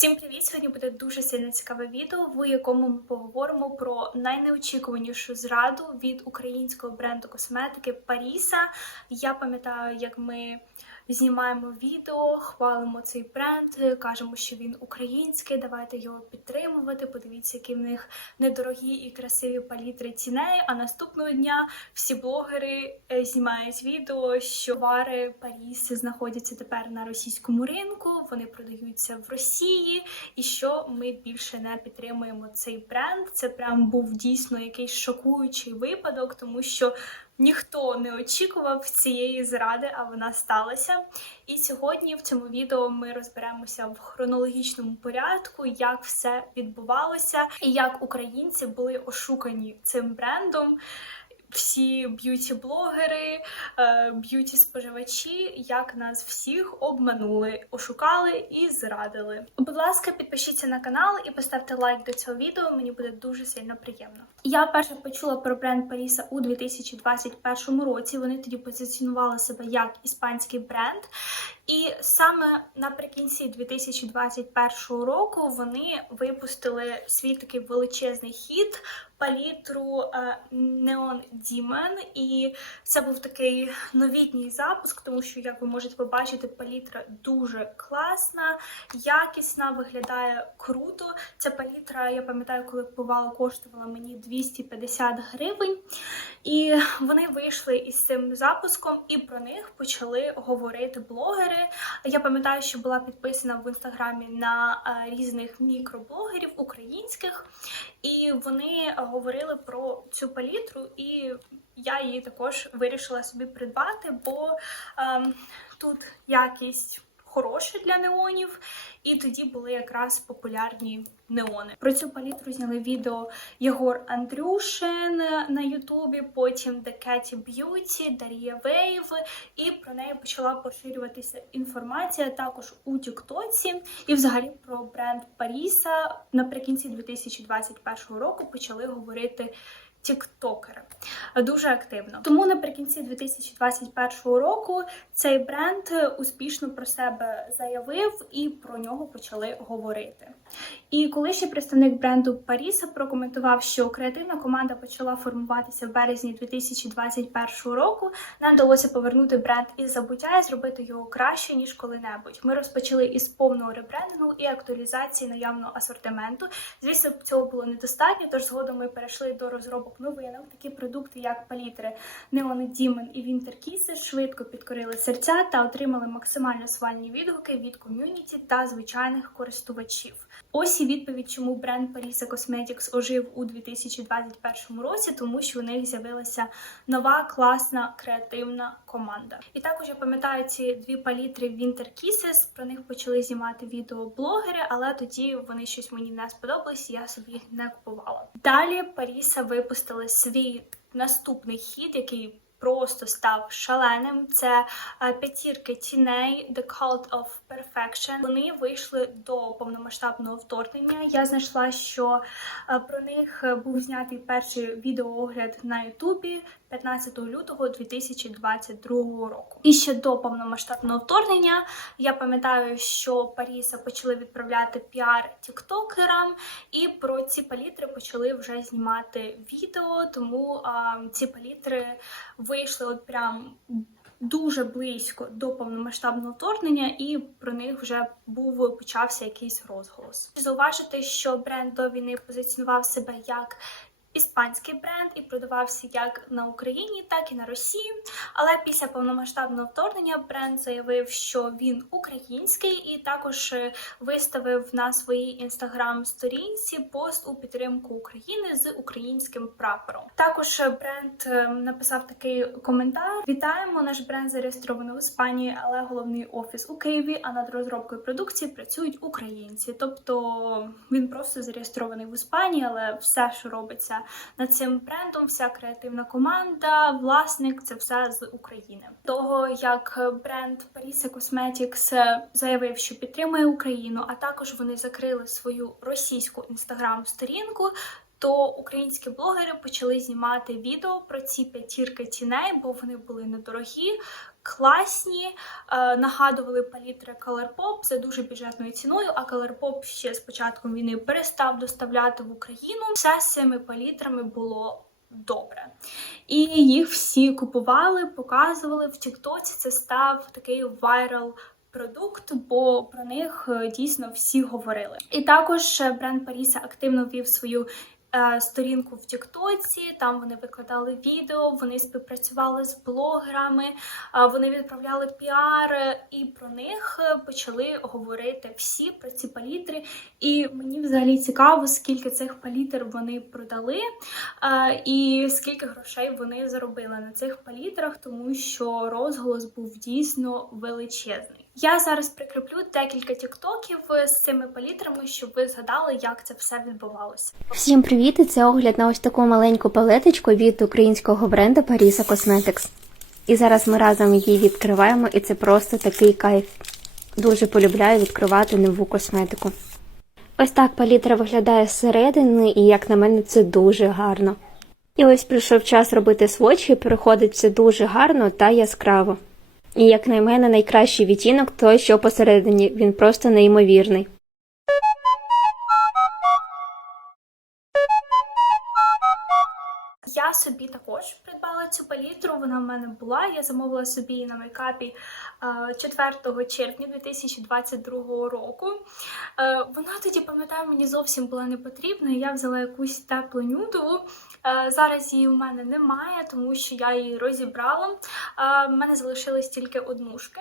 Всім привіт! Сьогодні буде дуже сильно цікаве відео, в якому ми поговоримо про найнеочікуванішу зраду від українського бренду косметики Паріса. Я пам'ятаю, як ми знімаємо відео, хвалимо цей бренд, кажемо, що він український. Давайте його підтримувати. Подивіться, які в них недорогі і красиві палітри ціней. А наступного дня всі блогери е, знімають відео, що товари Паріс знаходяться тепер на російському ринку. Вони продаються в Росії, і що ми більше не підтримуємо цей бренд. Це прям був дійсно якийсь шокуючий випадок, тому що. Ніхто не очікував цієї зради, а вона сталася. І сьогодні в цьому відео ми розберемося в хронологічному порядку, як все відбувалося, і як українці були ошукані цим брендом. Всі б'юті-блогери, е, б'юті-споживачі, як нас всіх обманули, ошукали і зрадили. Будь ласка, підпишіться на канал і поставте лайк до цього відео. Мені буде дуже сильно приємно. Я перше почула про бренд Паріса у 2021 році. Вони тоді позиціонували себе як іспанський бренд. І саме наприкінці 2021 року вони випустили свій такий величезний хід палітру е, Neon Demon. І це був такий новітній запуск, тому що, як ви можете побачити, палітра дуже класна, якісна, виглядає круто. Ця палітра, я пам'ятаю, коли купувала, коштувала мені 250 гривень. І вони вийшли із цим запуском, і про них почали говорити блогери. Я пам'ятаю, що була підписана в інстаграмі на е, різних мікроблогерів українських, і вони говорили про цю палітру, і я її також вирішила собі придбати, бо ем, тут якість. Хороше для неонів, і тоді були якраз популярні неони. Про цю палітру зняли відео Єгор Андрюшин на Ютубі, потім The Catty Beauty, Дар'я Вейв, і про неї почала поширюватися інформація також у Тіктоці. І взагалі про бренд Паріса наприкінці 2021 року почали говорити. Тіктокери дуже активно. Тому наприкінці 2021 року цей бренд успішно про себе заявив і про нього почали говорити. І колишній представник бренду Паріса прокоментував, що креативна команда почала формуватися в березні 2021 року. Нам вдалося повернути бренд із забуття і зробити його краще ніж коли-небудь. Ми розпочали із повного ребрендингу і актуалізації наявного асортименту. Звісно, цього було недостатньо, тож згодом ми перейшли до розробок новинок. Такі продукти, як палітри Neon Дімен і Вінтеркіси, швидко підкорили серця та отримали максимально свальні відгуки від ком'юніті та звичайних користувачів. Ось і відповідь, чому бренд Parisa Cosmetics ожив у 2021 році, тому що у них з'явилася нова класна креативна команда. І також я пам'ятаю ці дві палітри Winter Kisses, Про них почали знімати відео блогери, але тоді вони щось мені не сподобались, і я собі їх не купувала. Далі Паріса випустили свій наступний хід, який просто став шаленим. Це е, п'ятірки тіней The Cult of Perfection. Вони вийшли до повномасштабного вторгнення. Я знайшла, що е, про них був знятий перший відеоогляд на Ютубі 15 лютого 2022 року. І ще до повномасштабного вторгнення я пам'ятаю, що Паріса почали відправляти піар тіктокерам, і про ці палітри почали вже знімати відео. Тому а, ці палітри вийшли от прям. Дуже близько до повномасштабного вторгнення, і про них вже був почався якийсь розголос. Зауважити, що бренд до війни позиціонував себе як іспанський бренд і продавався як на Україні, так і на Росії. Але після повномасштабного вторгнення бренд заявив, що він український, і також е, виставив на своїй інстаграм-сторінці пост у підтримку України з українським прапором. Також е, бренд е, написав такий коментар: Вітаємо! Наш бренд зареєстрований в Іспанії, але головний офіс у Києві. А над розробкою продукції працюють українці. Тобто він просто зареєстрований в Іспанії, але все, що робиться над цим брендом, вся креативна команда, власник це все з України. Того як бренд Parisa Cosmetics заявив, що підтримує Україну, а також вони закрили свою російську інстаграм-сторінку. То українські блогери почали знімати відео про ці п'ятірки тіней, бо вони були недорогі. Класні, е, нагадували палітри Colourpop за дуже бюджетною ціною, а Colourpop ще з початком війни перестав доставляти в Україну. Все з цими палітрами було добре. І їх всі купували, показували в Тіктоці. Це став такий вайрал. Продукт, бо про них е, дійсно всі говорили. І також е, бренд Паріса активно вів свою сторінку в Тіктоці. Там вони викладали відео, вони співпрацювали з блогерами, е, вони відправляли піар, е, і про них е, почали говорити всі про ці палітри. І мені взагалі цікаво, скільки цих палітр вони продали, е, і скільки грошей вони заробили на цих палітрах, тому що розголос був дійсно величезний. Я зараз прикріплю декілька тіктоків з цими палітрами, щоб ви згадали, як це все відбувалося. Всім привіт! Це огляд на ось таку маленьку палеточку від українського бренду Parisa Cosmetics. І зараз ми разом її відкриваємо, і це просто такий кайф. Дуже полюбляю відкривати нову косметику. Ось так палітра виглядає зсередини, і як на мене, це дуже гарно. І ось прийшов час робити сводчі, переходить все дуже гарно та яскраво. І як на мене, найкращий відтінок той, що посередині, він просто неймовірний. Я собі також придбала цю палітру. Вона в мене була. Я замовила собі її на мейкапі е, 4 червня 2022 року. Е, Вона тоді, пам'ятаю, мені зовсім була не потрібна. Я взяла якусь теплу нюдову. Е, Зараз її у мене немає, тому що я її розібрала. Е, В мене залишились тільки однушки,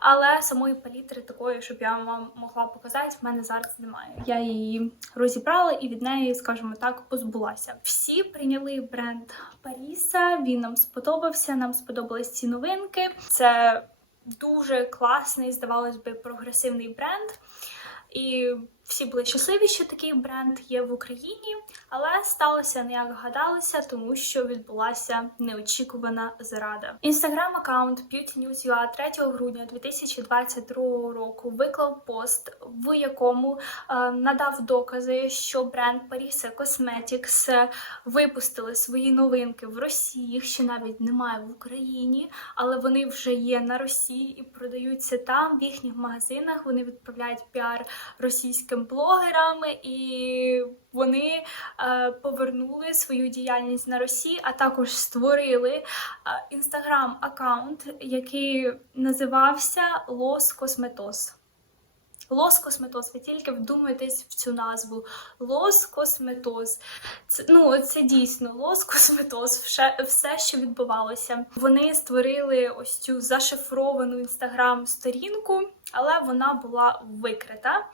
але самої палітри такої, щоб я вам могла показати, в мене зараз немає. Я її розібрала і від неї, скажімо так, позбулася. Всі прийняли бренд Паріса. Він нам сподобався. Нам сподобались ці новинки. Це дуже класний, здавалось би, прогресивний бренд. І всі були щасливі, що такий бренд є в Україні, але сталося не як гадалося, тому що відбулася неочікувана зрада. Інстаграм аккаунт Beauty News UA 3 грудня 2022 року виклав пост, в якому е, надав докази, що бренд Parisa Cosmetics е, випустили свої новинки в Росії. Їх ще навіть немає в Україні, але вони вже є на Росії і продаються там в їхніх магазинах. Вони відправляють піар російським блогерам, і вони е, повернули свою діяльність на Росії, а також створили інстаграм аккаунт, який називався Лос Косметос, ви тільки вдумайтесь в цю назву. Лос Косметос. Це, ну, це дійсно Лос Косметос, все, все, що відбувалося. Вони створили ось цю зашифровану інстаграм-сторінку, але вона була викрита.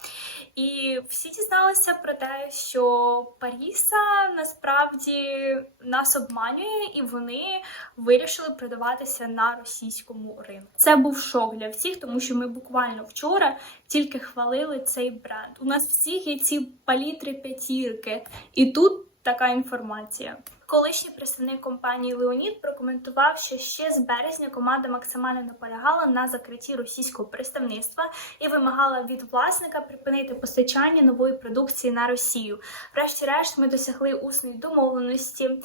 І всі дізналися про те, що Паріса насправді нас обманює, і вони вирішили продаватися на російському ринку. Це був шок для всіх, тому що ми буквально вчора тільки хвалили цей бренд. У нас всіх є ці палітри п'ятірки, і тут така інформація. Колишній представник компанії Леонід прокоментував, що ще з березня команда максимально наполягала на закритті російського представництва і вимагала від власника припинити постачання нової продукції на Росію. Врешті-решт, ми досягли усної домовленості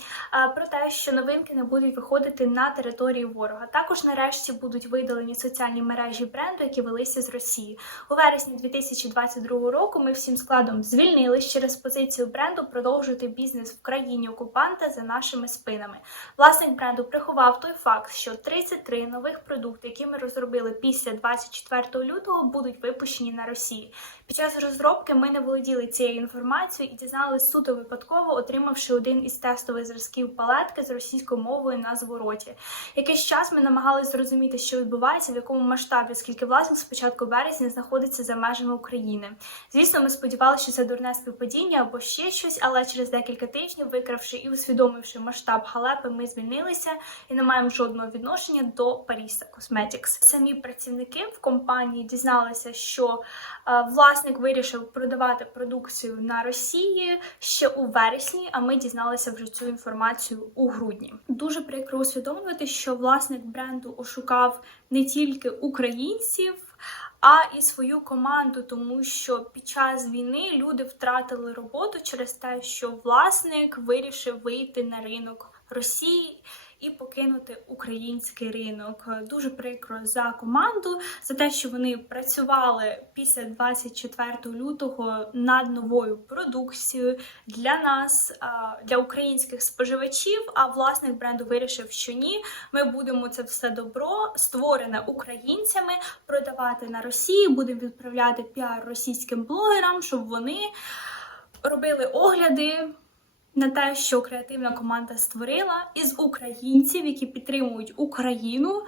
про те, що новинки не будуть виходити на територію ворога. Також нарешті будуть видалені соціальні мережі бренду, які велися з Росії. У вересні 2022 року. Ми всім складом звільнились через позицію бренду продовжувати бізнес в країні окупанта за нашими спинами. Власник бренду приховав той факт, що 33 нових продукти, які ми розробили після 24 лютого, будуть випущені на Росії. Під час розробки ми не володіли цією інформацією і дізналися суто випадково, отримавши один із тестових зразків палетки з російською мовою на звороті. Якийсь час ми намагалися зрозуміти, що відбувається, в якому масштабі, оскільки власник з початку березня знаходиться за межами України. Звісно, ми сподівалися, що це дурне співпадіння або ще щось, але через декілька тижнів, викравши і усвідомивши масштаб халепи, ми звільнилися і не маємо жодного відношення до Parisa Cosmetics. Самі працівники в компанії дізналися, що е, власник вирішив продавати продукцію на Росії ще у вересні. А ми дізналися вже цю інформацію у грудні. Дуже прикро усвідомлювати, що власник бренду ошукав не тільки українців. а і свою команду, тому що під час війни люди втратили роботу через те, що власник вирішив вийти на ринок Росії. І покинути український ринок дуже прикро за команду за те, що вони працювали після 24 лютого над новою продукцією для нас, для українських споживачів. А власник бренду вирішив, що ні, ми будемо це все добро, створене українцями, продавати на Росії, будемо відправляти піар російським блогерам, щоб вони робили огляди. На те, що креативна команда створила із українців, які підтримують Україну,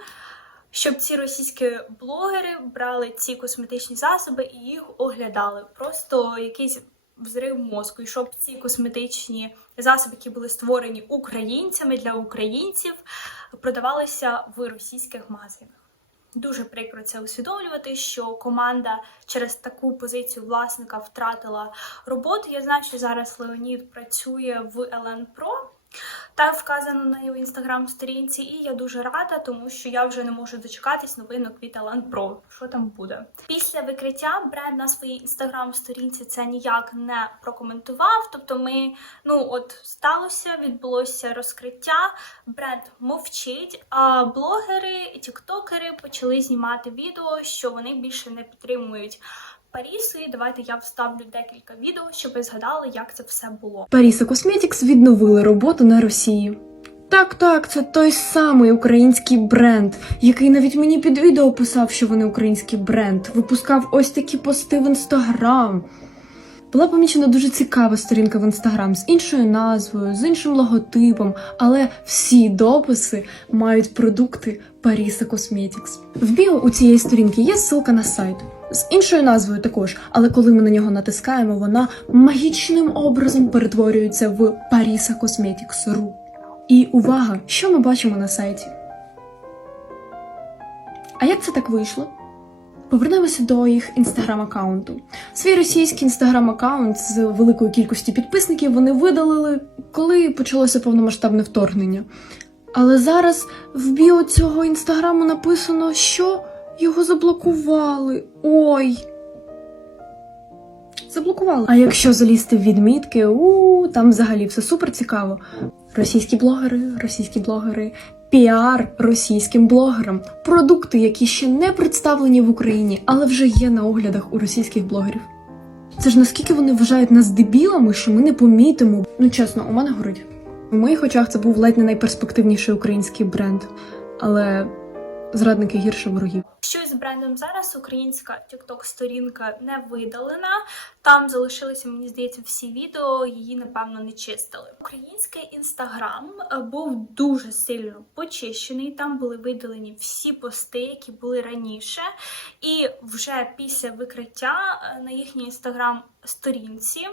щоб ці російські блогери брали ці косметичні засоби і їх оглядали. Просто якийсь взрив мозку, і щоб ці косметичні засоби, які були створені українцями для українців, продавалися в російських магазинах. Дуже прикро це усвідомлювати, що команда через таку позицію власника втратила роботу. Я знаю, що зараз Леонід працює в LN Pro. Так вказано на його інстаграм-сторінці, і я дуже рада, тому що я вже не можу дочекатись новинок від Alan Pro. Що там буде? Після викриття бренд на своїй інстаграм-сторінці це ніяк не прокоментував. Тобто, ми ну от сталося, відбулося розкриття, бренд мовчить. А блогери і тіктокери почали знімати відео, що вони більше не підтримують. Парісу, і давайте я вставлю декілька відео, щоб ви згадали, як це все було. Паріса Косметікс відновили роботу на Росії. Так, так, це той самий український бренд, який навіть мені під відео писав, що вони український бренд, випускав ось такі пости в інстаграм. Була помічена дуже цікава сторінка в інстаграм з іншою назвою, з іншим логотипом, але всі дописи мають продукти Паріса Косметікс. В біо у цієї сторінки є ссылка на сайт з іншою назвою також, але коли ми на нього натискаємо, вона магічним образом перетворюється в Паріса Cosmetics.ru. І увага, що ми бачимо на сайті? А як це так вийшло? Повернемося до їх інстаграм-аккаунту. Свій російський інстаграм-аккаунт з великою кількістю підписників вони видалили, коли почалося повномасштабне вторгнення. Але зараз в біо цього інстаграму написано, що його заблокували. Ой. Заблокували. А якщо залізти в відмітки, у там взагалі все супер цікаво. Російські блогери, російські блогери, піар російським блогерам, продукти, які ще не представлені в Україні, але вже є на оглядах у російських блогерів. Це ж наскільки вони вважають нас дебілами, що ми не помітимо. Ну чесно, у мене горить. У моїх очах це був ледь не найперспективніший український бренд, але зрадники гірше ворогів. Що з брендом зараз? Українська TikTok сторінка не видалена. Там залишилися, мені здається, всі відео, її напевно не чистили. Український інстаграм е, був дуже сильно почищений. Там були видалені всі пости, які були раніше. І вже після викриття е, на їхній інстаграм сторінці. е,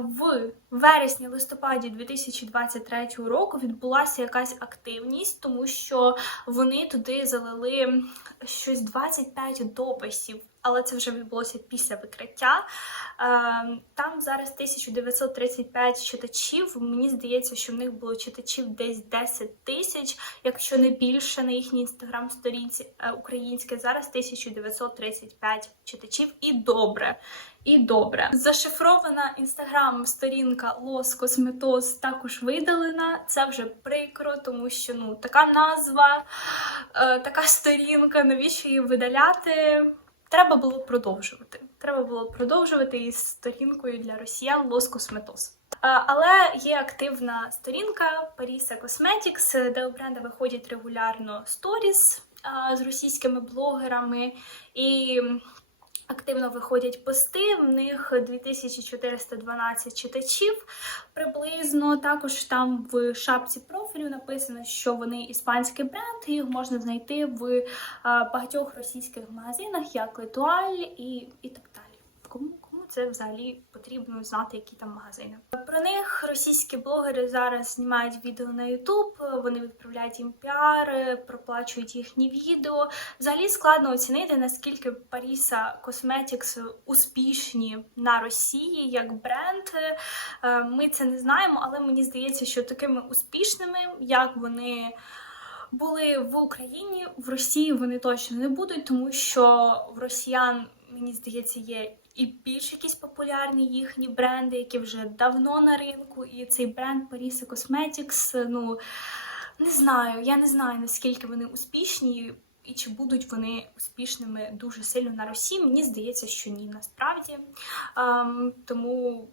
В вересні листопаді 2023 року відбулася якась активність, тому що вони туди залили щось 25 дописів, але це вже відбулося після викриття. Е, Там зараз 1935 читачів. Мені здається, що в них було читачів десь 10 тисяч, якщо не більше на їхній інстаграм-сторінці е, українське. Зараз 1935 читачів. І добре. І добре. Зашифрована інстаграм-сторінка Лос Косметос також видалена. Це вже прикро, тому що ну така назва, е, така сторінка, навіщо її видаляти? Треба було продовжувати. Треба було продовжувати із сторінкою для росіян Лос Косметос. Але є активна сторінка Parisa Cosmetics, де у бренда виходять регулярно сторіс з російськими блогерами і активно виходять пости. В них 2412 читачів приблизно. Також там в шапці профілю написано, що вони іспанський бренд, їх можна знайти в е, багатьох російських магазинах, як Летуаль і, і так далі. Кому це взагалі потрібно знати, які там магазини? Про них російські блогери зараз знімають відео на YouTube, вони відправляють їм піар, проплачують їхні відео. Взагалі складно оцінити, наскільки Parisa Cosmetics успішні на Росії як бренд. Е, Ми це не знаємо, але мені здається, що такими успішними, як вони були в Україні, в Росії вони точно не будуть, тому що в росіян, мені здається, є і більш якісь популярні їхні бренди, які вже давно на ринку. І цей бренд Parisa Cosmetics, ну не знаю, я не знаю наскільки вони успішні. І чи будуть вони успішними дуже сильно на Росії? Мені здається, що ні, насправді. Ем, тому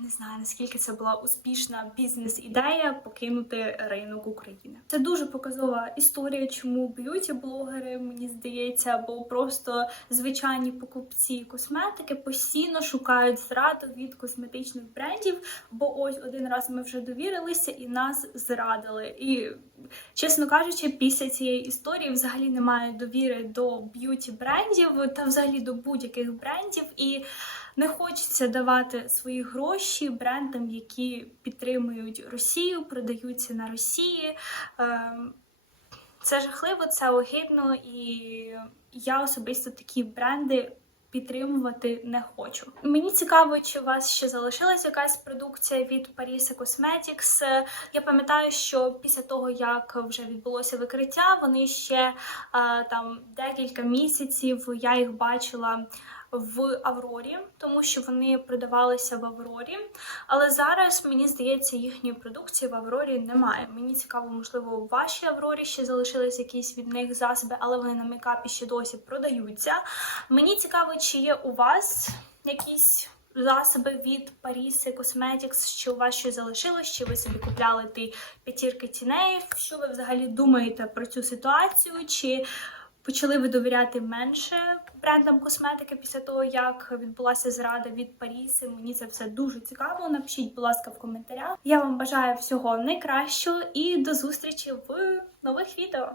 не знаю наскільки це була успішна бізнес-ідея покинути ринок України. Це дуже показова історія, чому б'юті-блогери, мені здається, або просто звичайні покупці косметики постійно шукають зраду від косметичних брендів. Бо ось один раз ми вже довірилися і нас зрадили. І чесно кажучи, після цієї історії взагалі немає довіри до б'юті брендів та взагалі до будь-яких брендів. І не хочеться давати свої гроші брендам, які підтримують Росію, продаються на Росії. Ем, Це жахливо, це огидно, і я особисто такі бренди. Підтримувати не хочу. Мені цікаво, чи у вас ще залишилась якась продукція від Parisa Cosmetics. Я пам'ятаю, що після того, як вже відбулося викриття, вони ще е, там декілька місяців я їх бачила в Аврорі, тому що вони продавалися в Аврорі. Але зараз мені здається, їхньої продукції в Аврорі немає. Мені цікаво, можливо, у вашій Аврорі ще залишились якісь від них засоби, але вони на мейкапі ще досі продаються. Мені цікаво, чи є у вас якісь. Засоби від Parisa Cosmetics, що у вас щось залишилось, чи ви собі купляли ті п'ятірки тіней? Що ви взагалі думаєте про цю ситуацію? Чи почали ви довіряти менше брендам косметики після того, як відбулася зрада від Паріси? Мені це все дуже цікаво. Напишіть, будь ласка, в коментарях. Я вам бажаю всього найкращого і до зустрічі в нових відео.